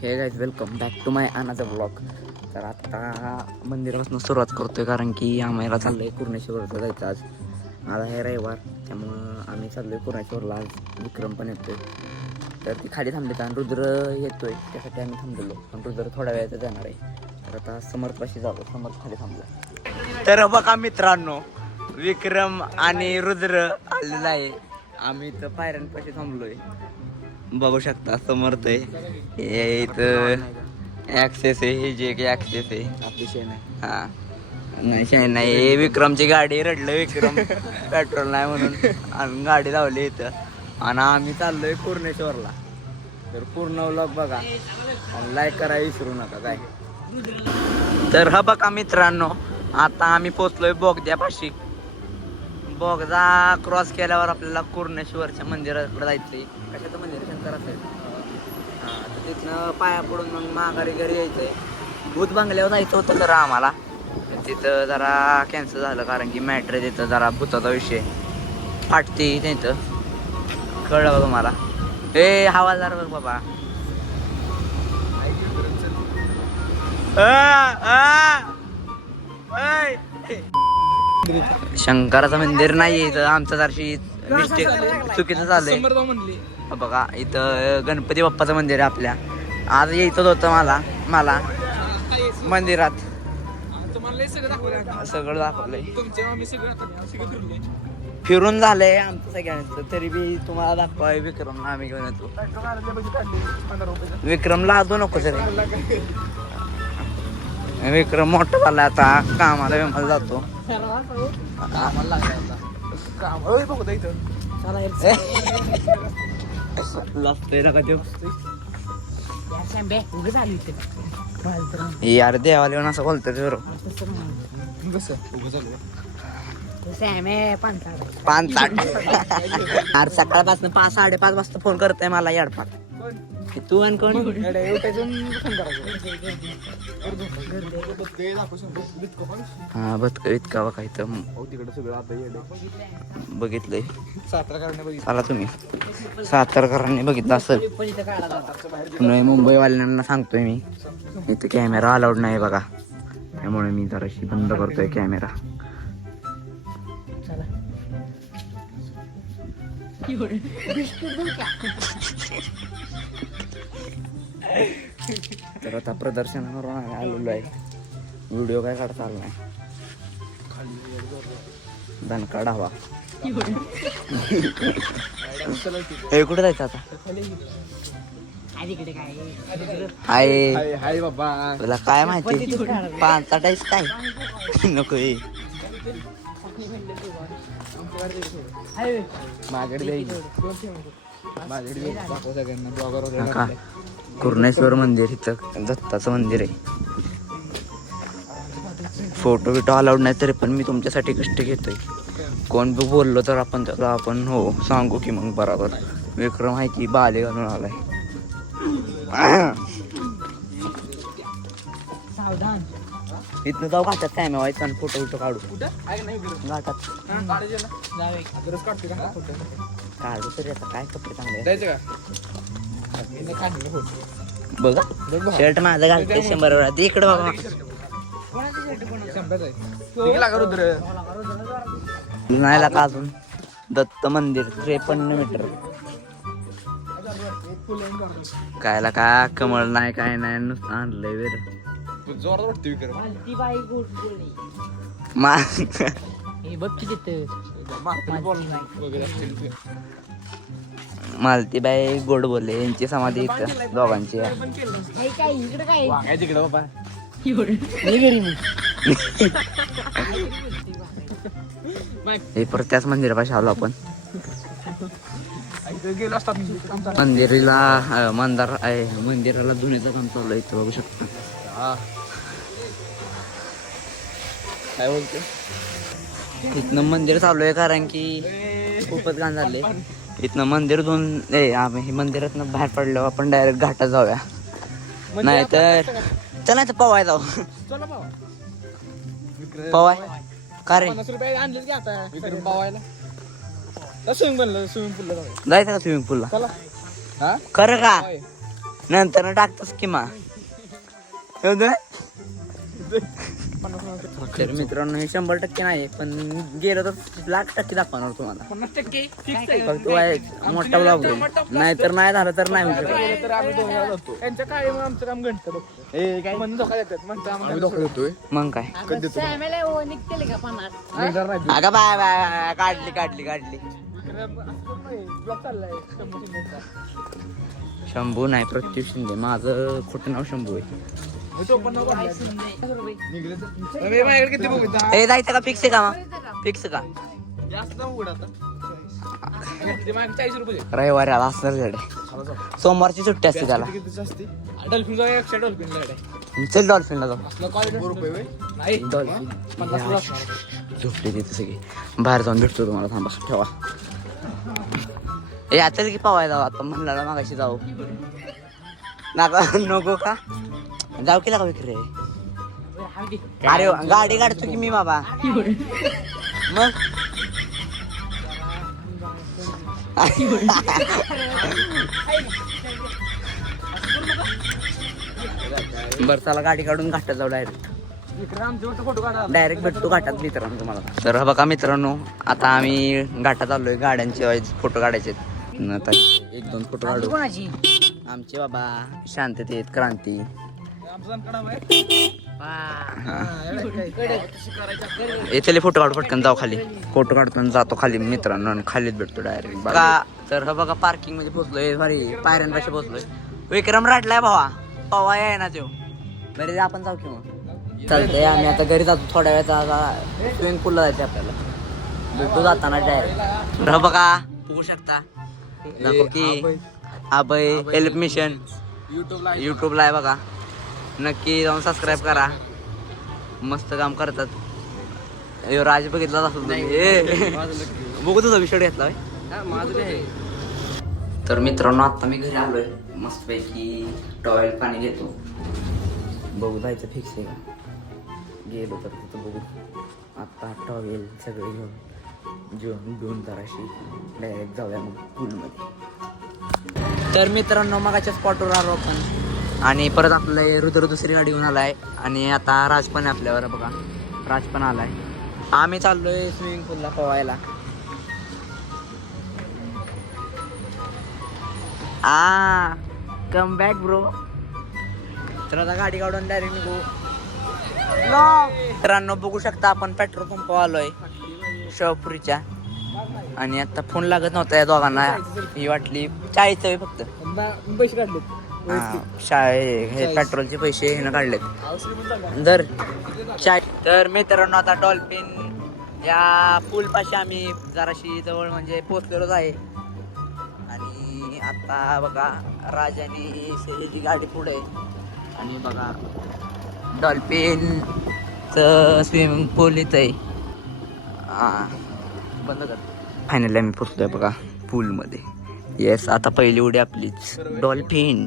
हे guys welcome back to my another blog. तर आता मंदिरापासून सुरुवात करतोय कारण की आम्हाला चाललंय कुर्णेश्वरला जायचं आज. आज आहे रविवार, त्यामुळं आम्ही चाललोय कुर्णेश्वरला. आज विक्रम पण येतोय, तर ती खाली थांबली आणि रुद्र येतोय, त्यासाठी आम्ही थांबलेलो. पण रुद्र थोड्या वेळात जाणार आहे. तर आता समर्थपाशी जातो, समर्थ खाली थांबला. तर बघा मित्रांनो, विक्रम आणि रुद्र आलेला आहे. आम्ही इथं पायऱ्यांपाशी थांबलोय, बघू शकता. समर्थ आहे इथं, ॲक्सेस आहे, हे जे काही ॲक्सेस आहे आपली शेण आहे. हा नाही, शेण नाही, हे विक्रमची गाडी. रडलं विक्रम पेट्रोल नाही म्हणून आम्ही गाडी लावली इथं आणि आम्ही चाललोय कुर्णेश्वरला. तर पूर्ण व्लॉग बघा आणि लाईक करायला विसरू नका काय. तर हा बघा मित्रांनो, आता आम्ही पोचलोय बोगद्यापाशी. बोगदा क्रॉस केल्यावर आपल्याला कुर्णेश्वरच्या मंदिराकडे जायचंय. कशाचं मंदिर? शंकराचं आहे. हां, तर तिथनं पाया पडून मग माघारी घरी यायचंय. भूत बंगल्यावर जायचं होतं खरं आम्हाला, तिथं जरा कॅन्सल झालं कारण की मॅटर तिथं जरा भूताचा विषय फाटते तिथं. कळलं बघ तुम्हाला. हे हवालदार बघ बाबा. शंकराचं मंदिर नाही इथं. आमचं जरशी मिस्टेक चुकीचं झालंय बघा. इथं गणपती बाप्पाचं मंदिर आहे आपल्या. आज यायचंच होतं मला मंदिरात. सगळं दाखवलंय, फिरून झालंय आमचं सगळ्यांचं. तरी बी तुम्हाला दाखवाय विक्रम आम्ही घेऊन येतो. विक्रमला आजू नको तरी. विक्रम मोठं झालं आता, कामाला विमाला जातो. लागतोय ना का देव यार, देवाला येऊन असं बोलतोय बरोबर. अरे सकाळपासून 5-5:30 वाजता फोन करतोय मला याडपाट. तू आणि कोण? हा बघ इतका बघा इथं बघितलंय. चला तुम्ही सातारकरांनी बघितलं असेल. मुंबईवाल्यांना सांगतोय मी, इथे कॅमेरा अलाउड नाही बघा, त्यामुळे मी जराशी बंद करतोय कॅमेरा. तर आता प्रदर्शनावर आलेलो आहे. व्हिडिओ काय काढता आला नाही. दणका ढाबा. हे कुठे जायचं आता? हाय बाबा, तुला काय माहिती? पानसाटाईस काय नको. कुर्णेश्वर मंदिर, इथं दत्ताचं मंदिर आहे. फोटो बिटो अलाउड नाही, तरी पण मी तुमच्यासाठी कष्ट घेतोय. कोण बी बोललो तर आपण त्याला आपण हो सांगू की मग बरोबर. विक्रम आहे की बाले घालून आलाय. इथनं जाऊ घाटात काय मी व्हायचं आणि फोटो बिटो काढू घाटात. काढू तरी आता काय कपडे चांगले बघा. शर्ट माझं घालते 100 वेळा. इकडे बाबा नाही लागा अजून. दत्त मंदिर 53 मीटर. कायला का कमळ नाही काय नाही, नुसतं आणलंय वेर. मालतीबाई गोड बोलले, यांची समाधी इथं दोघांची. हे परत त्याच मंदिरापाशी आलो आपण. मंदिराला धुण्याचं काम चालू आहे इथं, बघू शकता. काय बोलतो? इथनं मंदिर चालू आहे कारण की खूपच घाण झाले. इथनं मंदिर धुवून आम्ही मंदिरातनं बाहेर पडलो आपण डायरेक्ट घाटात जाऊया. नाही तर चला तर पवाय जाऊ. पवाय का रे? जायचं का स्विमिंग पूलला? खरं का? नंतर टाकतोस किमा तर मित्रांनो हे 100% नाही पण गेलं तर 1,00,000% दाखवणार तुम्हाला 50% फिक्स फक्त मोठा ब्लॉग होईल नाहीतर नाही झालं तर नाही होऊ शकत. तर आम्ही 2 वेळा जातो त्यांच्या काळी आमचं काम घंट बघतो काय म्हणून धोका देतात म्हणतो आम्हाला धोका देतोय मग काय निघते का 50? अगं बाय बाय काढली चाललाय शंभू नाही प्रत्युष शिंदे माझं खोटं नाव शंभू आहे. किती बघू ए जायचं का फिक्स आहे का मग फिक्स का जास्त उघड आता 40 रुपये रविवारी आला असणार झाडे सोमवारची सुट्टी असते त्याला डॉल्फिन जाऊ 100 डॉल्फिन चल डॉल्फिनला जाऊ नाही डॉल्फिन झोपली तिथे सगळी बाहेर जाऊन भेटतो तुम्हाला थांबा ठेवा ए आता की पावाय जाऊ आता म्हणला मागाशी जाऊ नाका नको का जाऊ केला का विक्रे अरे गाडी काढतो की मी बाबा मग बरं चला गाडी काढून घाटात जाऊ डायरेक्ट भेटतो घाटात मित्रांनो तुम्हाला. तर बघा मित्रांनो आता आम्ही घाटात आलोय गाड्यांचे फोटो काढायचे आता 1-2 फोटो काढू आमचे बाबा शांततेत क्रांती येथले फोटो काढू पटकन जाऊ खाली फोटो काढताना जातो खाली मित्रांनो आणि खालीच भेटतो डायरेक्ट बघा. तर हा बघा पार्किंग मध्ये पोहोचलोय भारी पायऱ्यांपाशी पोहोचलोय विक्रम राटलाय भावा पवा आहे ना तो बरे आपण जाऊ की मग चालतंय आम्ही आता घरी जातो थोड्या वेळाचा स्विमिंग पूलला जायचं आपल्याला भेटू जाताना डायरेक्ट हा बघा बघू शकता दाखव की अभय हेल्प मिशन युट्यूबला आहे बघा नक्की जाऊन सबस्क्राईब करा मस्त काम करतात. राज बघितला असतो बघू तुझा विषय घेतला तर मित्रांनो आता मी घरी आलोय मस्तपैकी टॉवेल पाणी घेतो बघू जायचं फिक्स आहे का गेलो तर तिथं बघू आता टॉवेल सगळे घेऊन जेवण जराशी डायरेक्ट जाऊया मग पूलमध्ये. तर मित्रांनो मगाच्या स्पॉटवर आलो आपण आणि परत आपलं रुद्र दुसरी गाडी घेऊन आलाय आणि आता राज पण आहे आपल्यावर बघा राज पण आलाय. आम्ही चाललोय स्विमिंग पूलला पोहायला. Come back bro. तर आता गाडी काढून डायरेक्ट निघू. मित्रांनो बघू शकता आपण पेट्रोल पंप आलोय शिवपुरीच्या आणि आता फोन लागत नव्हता या दोघांना ही वाटली 40 फक्त पैसे काढले हे पेट्रोलचे पैसे हे काढलेत दर 40. तर मित्रांनो आता डॉल्फिन या पूल पाशी आम्ही जराशी जवळ म्हणजे पोहोचलेलोच आहे आणि आता बघा राजाने शेतीची गाडी पुढे आणि बघा डॉल्फिनचं स्विमिंग पूल इथं आहे बंद कर. फायनली आम्ही पोचलोय बघा पूलमध्ये. येस आता पहिली उडी आपलीच डॉल्फिन.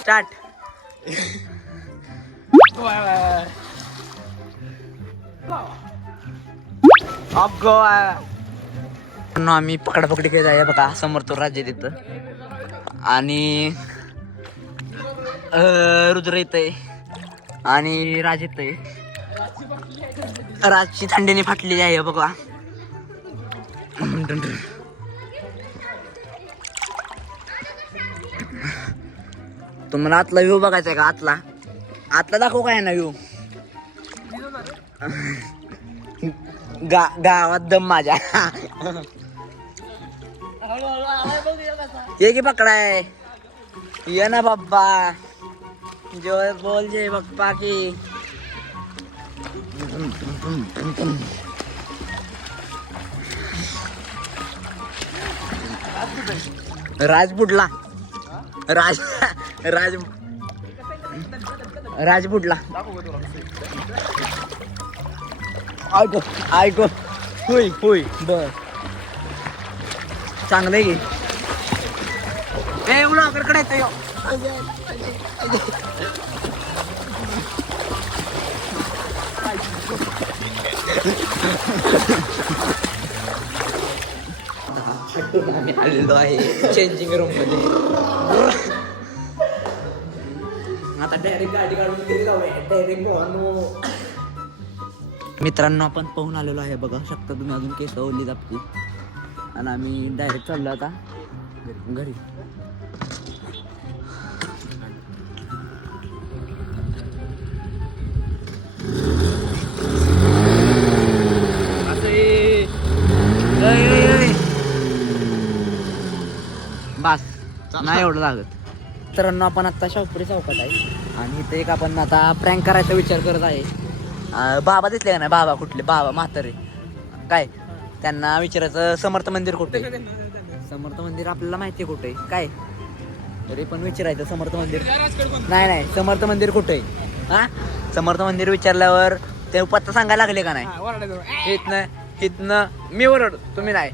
स्टार्ट. आम्ही पकडापकडी खेळत आहे बघा समोर तो राज्य तिथं आणि रुद्र येतय आणि राज येतय. राजची थंडीने फाटलेली आहे बघा. तुम्हाला आतला व्ह्यू बघायचा आहे का आतला दाखवू काय ना व्ह्यू गावात दम माझ्या ये की पकडाय ये ना बाप्पा जो बोल जे बाप्पा की राज बुडला राज बुडला ऐको होय बर चांगलं आहे की ब्लॉगर कडे येतो आम्ही आलेलो आहे चेंजिंग रूम मध्ये. आता डायरेक्ट गाडी काढून घरी जाऊया डायरेक्ट. मित्रांनो आपण पाहून आलेलो आहे बघा शकता तुम्ही अजून केस ओली आपली आणि आम्ही डायरेक्ट चाललो आता घरी. बस नाही एवढं लागत. मित्रांनो आपण आता शाहपुरी चौकात आहे आणि इथे एक आपण आता प्रँक करायचा विचार करत आहे. बाबा दिसले का नाही, बाबा कुठले, बाबा म्हातारे काय, त्यांना विचारायचं समर्थ मंदिर कुठे. समर्थ मंदिर आपल्याला माहिती आहे कुठे काय, तरी पण विचारायचं समर्थ मंदिर. नाही समर्थ मंदिर कुठे हा. समर्थ मंदिर विचारल्यावर ते पत्ता सांगायला लागले का नाही. इथनं मी ओरड, तुम्ही नाही,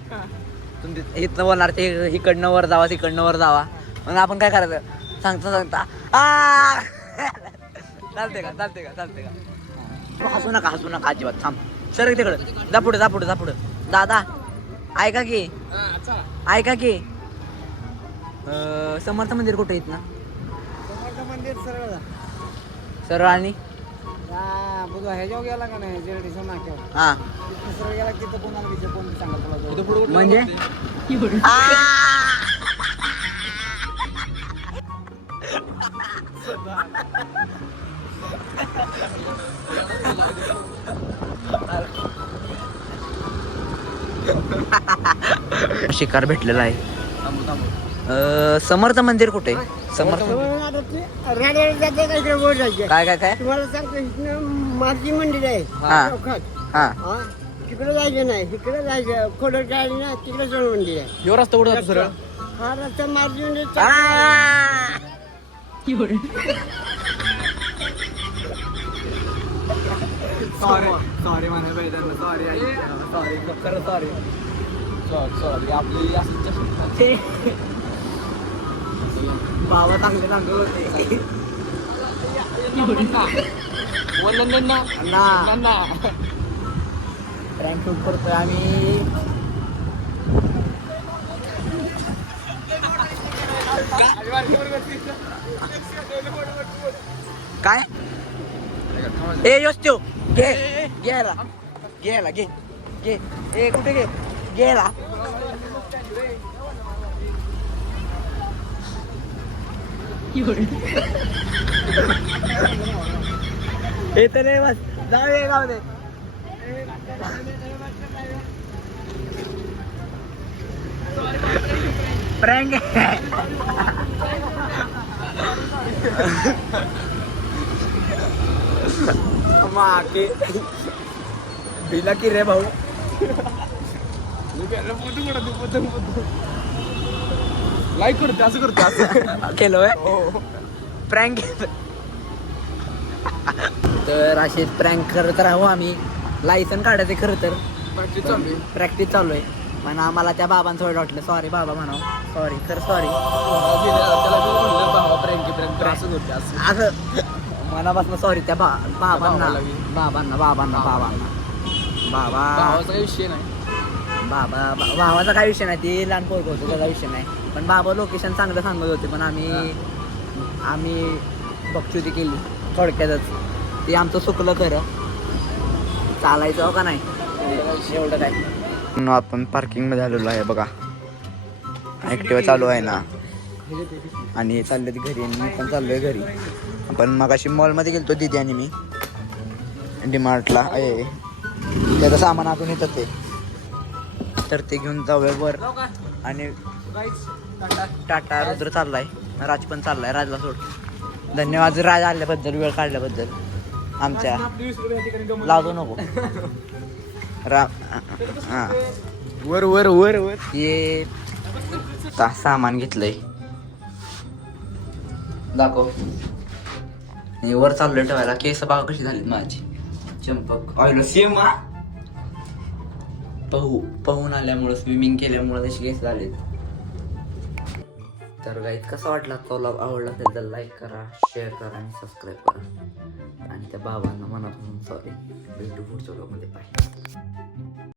तुम्ही इथनं बोलणार ते इकडनं वर जावा तिकडनं वर जावा. मग आपण काय करायचं सांगता चालते का हसू नका अजिबात. थांब सर तिकडं, जा पुढं दादा ऐका की समर्थ मंदिर कुठे येत ना. समर्थ मंदिर सरळ आणि ह्याच्यावर गेला का नाही जेरडीच्या नाक्यावर, हा सरळ गेला तिथं कोणाला विचार कोण सांगा तुला म्हणजे शिकार भेटलेला आहे. समर्थ मंदिर कुठे, समर्थ काय तुम्हाला सांगतो इथनं मारुती मंदिर आहे हा. चौकात. हा तिकडे जायचं नाही, तिकडे जायचं खोडं जायचं ना, तिकडे जाऊन मंदिर आहे. ह्यो रस्ता कुठं जातो सरळ. हा रस्ता मारुती मंदिर सॉरी म्हणा सॉरी आपली बाबा चांगले होते. प्रँक शूट करतोय आम्ही. काय ए योस्तो गेला ए कुठे गेला. हे तर नाही बस जाऊ दे. प्रँक माके भिला की रे भाऊ. लाईक करते असं करतो असं केलोय प्रँक. तर असे प्रँक करत राहू आम्ही. लायसन काढायचे खरं तर प्रॅक्टिस चालू आहे. पण आम्हाला त्या बाबांचं वाईट वाटलं. सॉरी बाबा म्हणावं, सॉरी असं मनापासून सॉरी त्या बाबांना भावाचा विषय नाही. भावाचा काय विषय नाही, ती लहान पोरग होतो त्याचा विषय नाही. पण बाबा लोकेशन चांगलं सांगत होते, पण आम्ही बकचुती केली थोडक्यातच. ते आमचं चुकलं खरं. चालायचं का नाही एवढं काय. आपण पार्किंग मध्ये आलेलो आहे बघा. ऍक्टिव्हा चालू आहे ना आणि चालले घरी. मी पण चाललोय घरी. आपण मगाशी मॉलमध्ये गेलतो दिदी आणि मी डीमार्टला. त्याचं सामान आपण येतं ते तर ते घेऊन जाऊया वर. आणि टाटा रुद्र चाललाय, राज पण चाललाय. राजला सोड. धन्यवाद राज आल्याबद्दल, वेळ काढल्याबद्दल आमच्या. लावतो नको हा वर ये. सामान घेतलंय दाखव. वर चाललोय ठेवायला. केस बागा कशी झालीत माझी चंपक ऑइल सेम. पाहून आल्यामुळं स्विमिंग केल्यामुळं तशी केस झालीत. तर गाईज कसा वाटला तो व्लॉग आवडला असेल तर लाईक करा, शेअर करा आणि सबस्क्राईब करा. आणि त्या बाबांना मनापासून सॉरी. भेटू पुढच्या व्लॉगमध्ये. बाय.